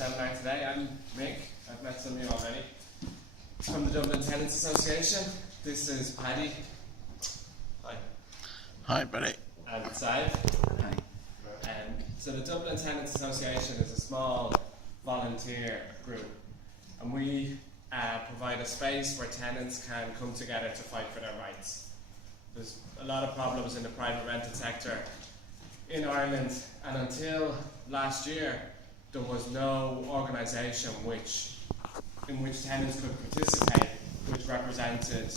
seminar today. I'm Mick. I've met some of you already. From the Dublin Tenants Association. This is Paddy. Hi. Hi, Paddy. And Sive. Hi. So the Dublin Tenants Association is a small volunteer group, and we provide a space where tenants can come together to fight for their rights. There's a lot of problems in the private rented sector in Ireland, and until last year there was no organisation in which tenants could participate, which represented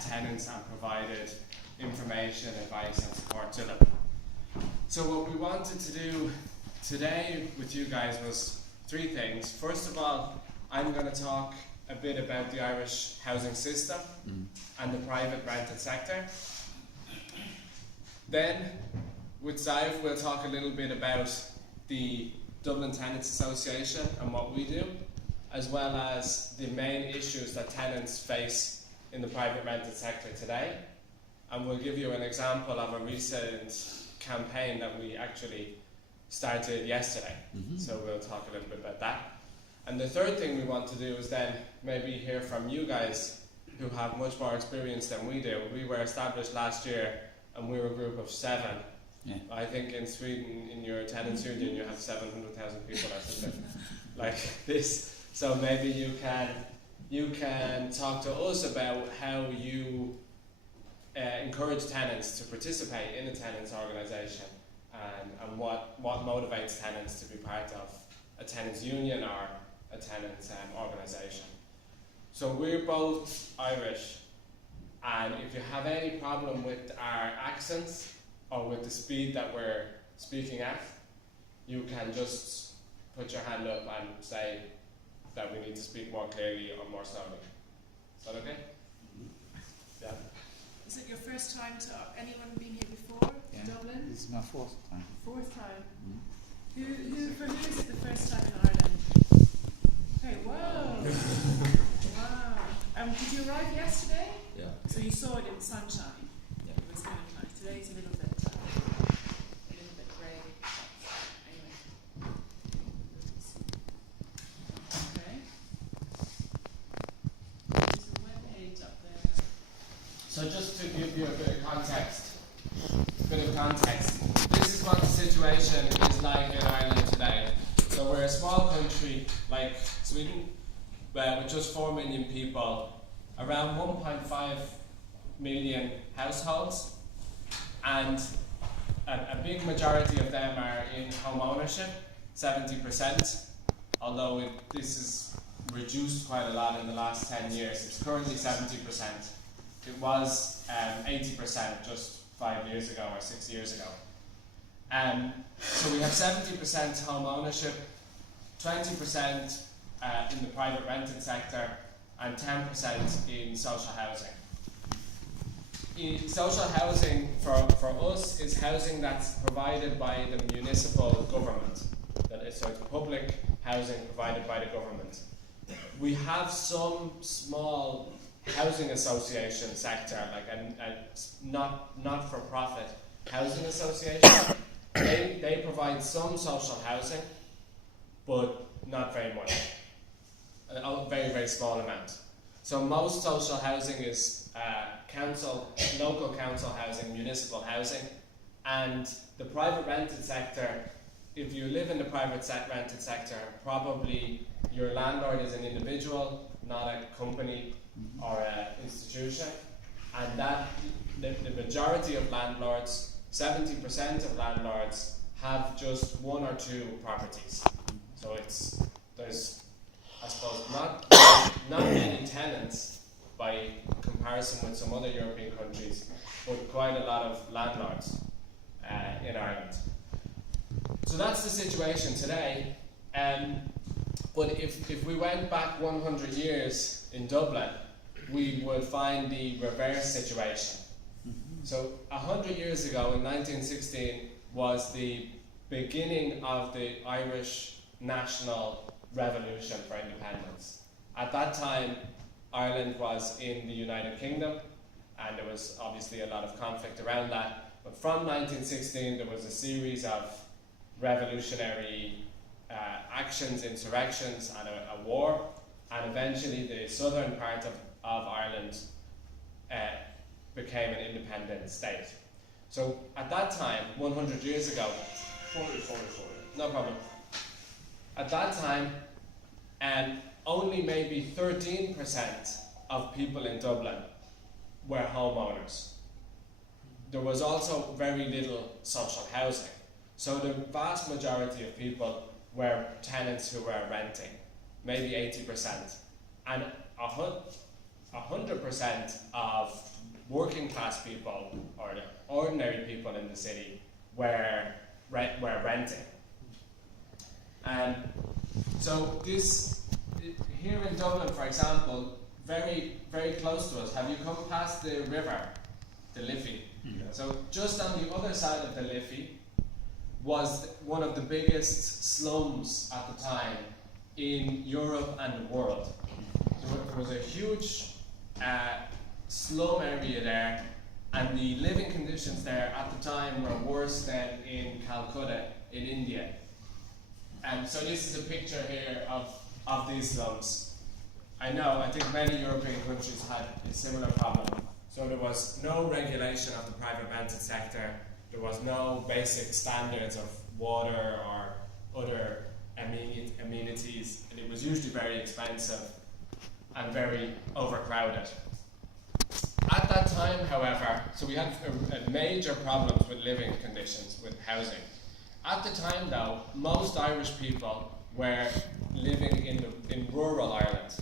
tenants and provided information, advice and support to them. So what we wanted to do today with you guys was three things. First of all, I'm going to talk a bit about the Irish housing system and the private rented sector. Then, with Sive, we'll talk a little bit about the Dublin Tenants Association and what we do, as well as the main issues that tenants face in the private rented sector today. And we'll give you an example of a recent campaign that we actually started yesterday. So we'll talk a little bit about that. And the third thing we want to do is then maybe hear from you guys who have much more experience than we do. We were established last year and we were a group of 7. Yeah. I think in Sweden, in your tenants union, you have 700,000 people or something like this. So maybe you can talk to us about how you encourage tenants to participate in a tenants organisation and what motivates tenants to be part of a tenants union or a tenants organisation. So we're both Irish, and if you have any problem with our accents or with the speed that we're speaking at, you can just put your hand up and say that we need to speak more clearly or more slowly. Is that okay? Yeah. Is it your first time to anyone been here before? Yeah. Dublin? This is my fourth time. Fourth time. For who is it the first time in Ireland? Hey, whoa! Wow. Did you arrive yesterday? Yeah. So you saw it in sunshine. Yeah. It was kind of nice. Today's a little bit grey. Anyway. Okay. There's a web page up there. So just to give you a bit of context, this is what the situation is like in Ireland today. So we're a small country like Sweden, with just 4 million people, around 1.5 million households, and a big majority of them are in home ownership, 70%, although this is reduced quite a lot in the last 10 years. It's currently 70%. It was 80% just 5 years ago or 6 years ago. So we have 70% home ownership, 20% in the private rented sector, and 10% in social housing. Social housing for us is housing that's provided by the municipal government. So it's public housing provided by the government. We have some small housing association sector, like a not-for-profit housing association. They provide some social housing, but not very much. A very, very small amount. So most social housing is local council housing, municipal housing, and the private rented sector. If you live in the private rented sector, probably your landlord is an individual, not a company or an institution, and that the majority of landlords, 70% of landlords, have just 1 or 2 properties. So there's, I suppose, not many tenants by comparison with some other European countries, but quite a lot of landlords in Ireland. So that's the situation today. But if we went back 100 years in Dublin, we would find the reverse situation. So 100 years ago, in 1916, was the beginning of the Irish national revolution for independence. At that time, Ireland was in the United Kingdom, and there was obviously a lot of conflict around that. But from 1916, there was a series of revolutionary actions, insurrections, and a war, and eventually the southern part of Ireland became an independent state. So at that time, 100 years ago, 40, no problem. At that time, only maybe 13% of people in Dublin were homeowners. There was also very little social housing. So the vast majority of people were tenants who were renting, maybe 80%. And 100% of working class people, or the ordinary people in the city, were renting. And so this, here in Dublin, for example, very, very close to us, have you come past the river, the Liffey? Yeah. So just on the other side of the Liffey was one of the biggest slums at the time in Europe and the world. There was a huge slum area there, and the living conditions there at the time were worse than in Calcutta in India. And so this is a picture here of these slums. I think many European countries had a similar problem. So there was no regulation of the private rented sector. There was no basic standards of water or other amenities, and it was usually very expensive and very overcrowded. At that time, however, so we had major problems with living conditions, with housing. At the time, though, most Irish people were living in rural Ireland.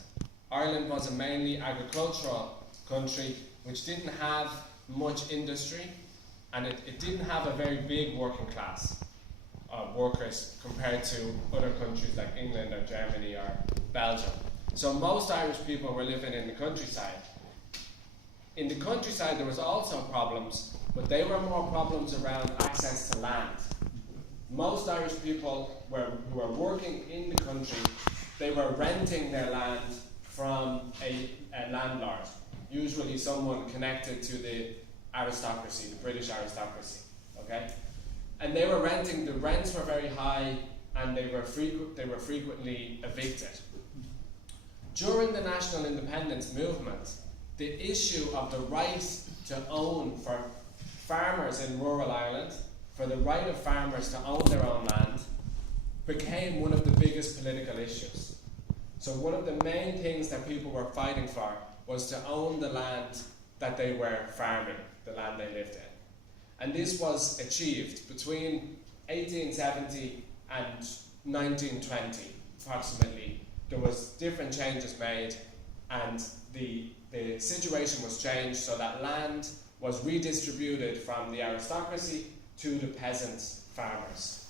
Ireland was a mainly agricultural country which didn't have much industry, and it didn't have a very big working class of workers compared to other countries like England or Germany or Belgium. So most Irish people were living in the countryside. In the countryside there was also problems, but they were more problems around access to land. Most Irish people who were working in the country, they were renting their land from a landlord, usually someone connected to the aristocracy, the British aristocracy, okay? And they were renting, the rents were very high, and they were frequently evicted. During the national independence movement, the issue of the right to own for farmers in rural Ireland, for the right of farmers to own their own land, became one of the biggest political issues. So one of the main things that people were fighting for was to own the land that they were farming, the land they lived in. And this was achieved between 1870 and 1920, approximately. There was different changes made, and the situation was changed so that land was redistributed from the aristocracy to the peasant farmers.